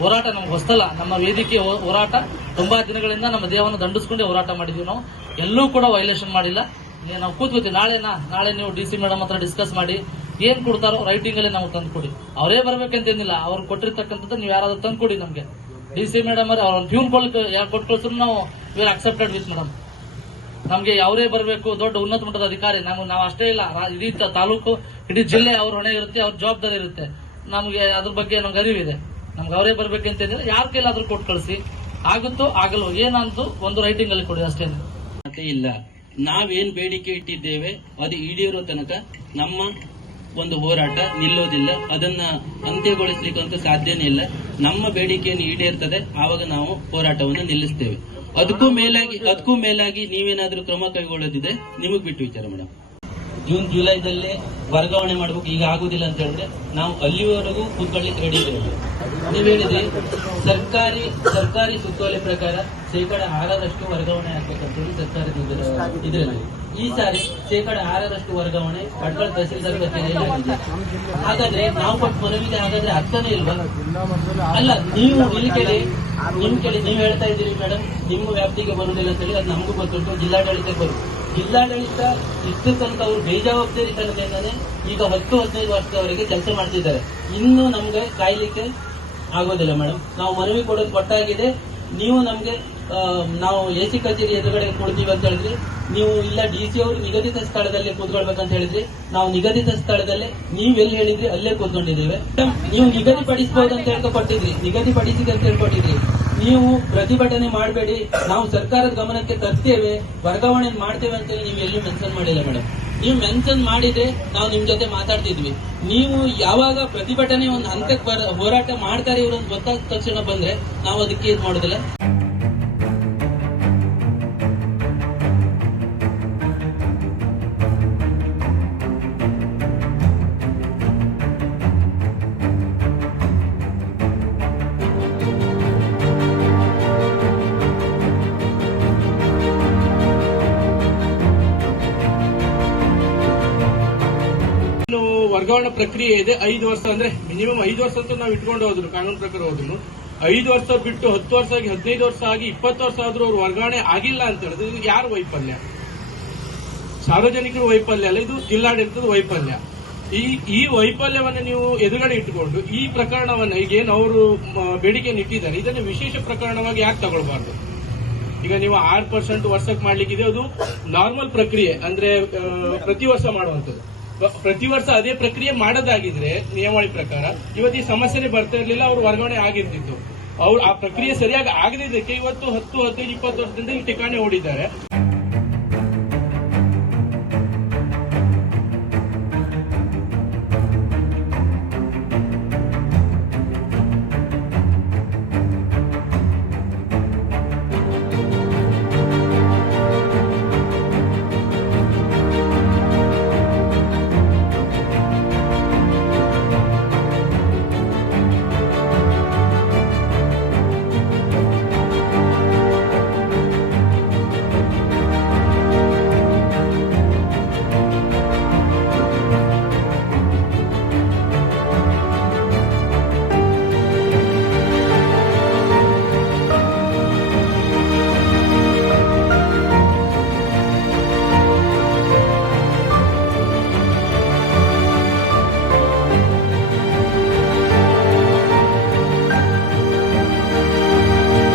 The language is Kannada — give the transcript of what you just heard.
ಹೋರಾಟ ನಮ್ಗೆ ಹೊಸ್ತಲ್ಲ. ನಮ್ಮ ವೇದಿಕೆ ಹೋರಾಟ ತುಂಬಾ ದಿನಗಳಿಂದ ನಮ್ಮ ದೇಹವನ್ನು ದಂಡಿಸ್ಕೊಂಡೇ ಹೋರಾಟ ಮಾಡಿದೀವಿ ನಾವು. ಎಲ್ಲೂ ಕೂಡ ವೈಲೇಷನ್ ಮಾಡಿಲ್ಲ. ನಾವು ಕೂತ್ಕೋತೀವಿ ನಾಳೆನಾ? ನಾಳೆ ನೀವು ಡಿ ಸಿ ಮೇಡಮ್ ಹತ್ರ ಡಿಸ್ಕಸ್ ಮಾಡಿ ಏನ್ ಕೊಡ್ತಾರೋ ರೈಟಿಂಗ್ ಅಲ್ಲಿ ನಾವು ತಂದ್ಕೊಡಿ. ಅವರೇ ಬರ್ಬೇಕಂತೇನಿಲ್ಲ. ಅವ್ರು ಕೊಟ್ಟಿರ್ತಕ್ಕಂಥದ್ದು ನೀವು ಯಾರಾದ್ರೂ ತಂದ್ಕೊಡಿ ನಮ್ಗೆ. ಡಿ ಸಿ ಮೇಡಮ್ ಅವ್ರ ಅವ್ರ ಟ್ಯೂನ್ ಕೊಡ್ಲಿಕ್ಕೆ ಯಾರು ಕೊಟ್ಟು ನಾವು ವಿರ್ ಅಕ್ಸೆಪ್ಟೆಡ್ ವಿತ್ ಮೇಡಮ್ ನಮ್ಗೆ ಅವರೇ ಬರಬೇಕು, ದೊಡ್ಡ ಉನ್ನತ ಮಟ್ಟದ ಅಧಿಕಾರಿ. ನಮ್ಗೆ, ನಾವು ಅಷ್ಟೇ ಇಲ್ಲ. ಇಡೀ ತಾಲೂಕು, ಇಡೀ ಜಿಲ್ಲೆ ಅವ್ರ ಹೊಣೆ ಇರುತ್ತೆ, ಅವ್ರ ಜವಾಬ್ದಾರಿ ಇರುತ್ತೆ. ನಮ್ಗೆ ಅದ್ರ ಬಗ್ಗೆ ನಮ್ಗೆ ಅರಿವಿದೆ. ನಮ್ಗೆ ಅವರೇ ಬರ್ಬೇಕಂತಂದ್ರೆ ಯಾರ ಕೈಲಾದ್ರೂ ಕೊಟ್ಟು ಕಳಿಸಿ. ಆಗುತ್ತೋ ಆಗಲ್ವೋ ಏನಂತ ಒಂದು ರೈಟಿಂಗ್ ಅಲ್ಲಿ ಕೊಡಿ ಅಷ್ಟೇ ಮತ್ತೆ ಇಲ್ಲ. ನಾವೇನ್ ಬೇಡಿಕೆ ಇಟ್ಟಿದ್ದೇವೆ ಅದು ಈಡೇರೋ ತನಕ ನಮ್ಮ ಒಂದು ಹೋರಾಟ ನಿಲ್ಲೋದಿಲ್ಲ. ಅದನ್ನ ಅಂತ್ಯಗೊಳಿಸ್ಲಿಕ್ಕಂತೂ ಸಾಧ್ಯನೇ ಇಲ್ಲ. ನಮ್ಮ ಬೇಡಿಕೆಯನ್ನು ಈಡೇರ್ತದೆ. ಆವಾಗ ನಾವು ಹೋರಾಟವನ್ನು ನಿಲ್ಲಿಸ್ತೇವೆ. ಅದಕ್ಕೂ ಮೇಲಾಗಿ ಅದಕ್ಕೂ ಮೇಲಾಗಿ ನೀವೇನಾದ್ರೂ ಕ್ರಮ ಕೈಗೊಳ್ಳೋದಿದೆ ನಿಮಗ್ ಬಿಟ್ಟು ವಿಚಾರ ಮೇಡಮ್ ಜೂನ್ ಜುಲೈದಲ್ಲೇ ವರ್ಗಾವಣೆ ಮಾಡಬೇಕು ಈಗ ಆಗುದಿಲ್ಲ ಅಂತ ಹೇಳಿದ್ರೆ ನಾವು ಅಲ್ಲಿವರೆಗೂ ಕೂತ್ಕೊಳ್ಳಿಕ್ಕೆ ರೆಡಿ ಇದ್ದೇವೆ. ನೀವ್ ಹೇಳಿದ್ರಿ, ಸರ್ಕಾರಿ ಸರ್ಕಾರಿ ಸುತ್ತೋಲೆ ಪ್ರಕಾರ ಶೇಕಡ ಆರರಷ್ಟು ವರ್ಗಾವಣೆ ಆಗ್ಬೇಕಂತ ಹೇಳಿ ಸರ್ಕಾರದ ಇದರ- ಇದರಲ್ಲಿ. ಈ ಸಾರಿ ಶೇಕಡ ಆರರಷ್ಟು ವರ್ಗಾವಣೆ ಭಟ್ಕಳ ತಹಸೀಲ್ದಾರ್ ಕಚೇರಿಯಲ್ಲಿ ಹಾಗಾದ್ರೆ ನಾವು ಕೊಟ್ಟು ಮನವಿಗೆ ಹಾಗಾದ್ರೆ ಅರ್ಥನೇ ಇಲ್ವಾ? ಅಲ್ಲ, ನೀವು ಇಲ್ಲಿ ಕೇಳಿ, ನಿಮ್ ಕೇಳಿ ನೀವ್ ಹೇಳ್ತಾ ಇದ್ದೀರಿ ಮೇಡಮ್ ನಿಮ್ಮ ವ್ಯಾಪ್ತಿಗೆ ಬರುವುದಿಲ್ಲ ಅಂತ ಹೇಳಿ, ಅದು ನಮಗೂ ಗೊತ್ತುಂಟು, ಜಿಲ್ಲಾಡಳಿತಕ್ಕೆ ಬರು ಜಿಲ್ಲಾಡಳಿತ ಇಷ್ಟು ತನಕ ಅವರು ಬೇಜವಾಬ್ದಾರಿತನದಿಂದಾನೆ ಈಗ ಹತ್ತು, ಹದಿನೈದು ವರ್ಷದವರೆಗೆ ಕೆಲಸ ಮಾಡ್ತಿದ್ದಾರೆ. ಇನ್ನು ನಮ್ಗೆ ಕಾಯ್ಲಿಕ್ಕೆ ಆಗೋದಿಲ್ಲ ಮೇಡಮ್. ನಾವು ಮನವಿ ಕೊಡೋದು ಕೊಟ್ಟಾಗಿದೆ. ನೀವು ನಮಗೆ ನಾವು ಎ ಸಿ ಕಚೇರಿ ಎದುರುಗಡೆ ಕೊಡ್ತೀವಿ ಅಂತ ಹೇಳಿದ್ರಿ. ನೀವು ಇಲ್ಲ ಡಿ ಸಿ ಅವರು ನಿಗದಿತ ಸ್ಥಳದಲ್ಲಿ ಕೂತ್ಕೊಳ್ಬೇಕಂತ ಹೇಳಿದ್ರಿ. ನಾವು ನಿಗದಿತ ಸ್ಥಳದಲ್ಲಿ ನೀವ್ ಎಲ್ಲಿ ಹೇಳಿದ್ರಿ ಅಲ್ಲೇ ಕೂತ್ಕೊಂಡಿದ್ದೇವೆ. ನೀವು ನಿಗದಿಪಡಿಸಬಹುದು ಅಂತ ಹೇಳ್ಕೊಟ್ಟಿದ್ರಿ ನಿಗದಿಪಡಿಸಿದೆ ಅಂತ ಹೇಳ್ಕೊಟ್ಟಿದ್ರಿ. ನೀವು ಪ್ರತಿಭಟನೆ ಮಾಡಬೇಡಿ. ನಾವು ಸರ್ಕಾರದ ಗಮನಕ್ಕೆ ತರ್ತೇವೆ. ವರ್ಗಾವಣೆ ಮಾಡ್ತೇವೆ ಅಂತ ಹೇಳಿ ನೀವು ಎಲ್ಲೂ ಮೆನ್ಷನ್ ಮಾಡಿಲ್ಲ ಮೇಡಮ್. ನೀವು ಮೆನ್ಷನ್ ಮಾಡಿದ್ರೆ ನಾವು ನಿಮ್ ಜೊತೆ ಮಾತಾಡ್ತಿದ್ವಿ. ನೀವು ಯಾವಾಗ ಪ್ರತಿಭಟನೆ ಒಂದು ಹಂತಕ್ಕೆ ಹೋರಾಟ ಮಾಡ್ತಾರೆ ಇವರು ಗೊತ್ತಾದ ತಕ್ಷಣ ಬಂದ್ರೆ ನಾವು ಅದಕ್ಕೆ ಇದು ಮಾಡೋದಿಲ್ಲ. ವರ್ಗಾವಣೆ ಪ್ರಕ್ರಿಯೆ ಇದೆ. ಐದು ವರ್ಷ ಅಂದ್ರೆ ಮಿನಿಮಮ್ ಐದು ವರ್ಷ ಅಂತ ನಾವು ಇಟ್ಕೊಂಡು ಹೋದ್ರು, ಕಾನೂನು ಪ್ರಕಾರ ಹೋದ್ರು. ಐದು ವರ್ಷ ಬಿಟ್ಟು ಹತ್ತು ವರ್ಷ ಆಗಿ, ಹದಿನೈದು ವರ್ಷ ಆಗಿ, ಇಪ್ಪತ್ತು ವರ್ಷ ಆದ್ರೂ ಅವ್ರು ವರ್ಗಾವಣೆ ಆಗಿಲ್ಲ ಅಂತ ಹೇಳಿದ್ರೆ ಇದು ಯಾರು ವೈಫಲ್ಯ? ಸಾರ್ವಜನಿಕರ ವೈಫಲ್ಯ ಅಲ್ಲ, ಇದು ಜಿಲ್ಲಾಡಳಿತದ ವೈಫಲ್ಯ. ಈ ಈ ವೈಫಲ್ಯವನ್ನ ನೀವು ಎದುರುಗಡೆ ಇಟ್ಟುಕೊಂಡು ಈ ಪ್ರಕರಣವನ್ನ ಈಗೇನು ಅವರು ಬೇಡಿಕೆಯನ್ನು ಇಟ್ಟಿದ್ದಾರೆ, ಇದನ್ನು ವಿಶೇಷ ಪ್ರಕರಣವಾಗಿ ಯಾಕೆ ತಗೊಳ್ಬಾರ್ದು? ಈಗ ನೀವು ಆರು ಪರ್ಸೆಂಟ್ ವರ್ಷಕ್ಕೆ ಮಾಡ್ಲಿಕ್ಕಿದೆ, ಅದು ನಾರ್ಮಲ್ ಪ್ರಕ್ರಿಯೆ, ಅಂದ್ರೆ ಪ್ರತಿ ವರ್ಷ ಮಾಡುವಂಥದ್ದು. ಪ್ರತಿ ವರ್ಷ ಅದೇ ಪ್ರಕ್ರಿಯೆ ಮಾಡೋದಾಗಿದ್ರೆ ನಿಯಮಾವಳಿ ಪ್ರಕಾರ ಇವತ್ತು ಈ ಸಮಸ್ಯೆನೇ ಬರ್ತಾ ಇರಲಿಲ್ಲ, ಅವ್ರು ವರ್ಗಾವಣೆ ಆಗಿರ್ತಿತ್ತು. ಅವ್ರು ಆ ಪ್ರಕ್ರಿಯೆ ಸರಿಯಾಗಿ ಆಗದಿದ್ದಕ್ಕೆ ಇವತ್ತು ಹತ್ತು, ಹದಿನೈದು, ಇಪ್ಪತ್ತು ವರ್ಷದಿಂದ ಇಲ್ಲಿ ಠಿಕಾಣಿ ಹೂಡಿದ್ದಾರೆ.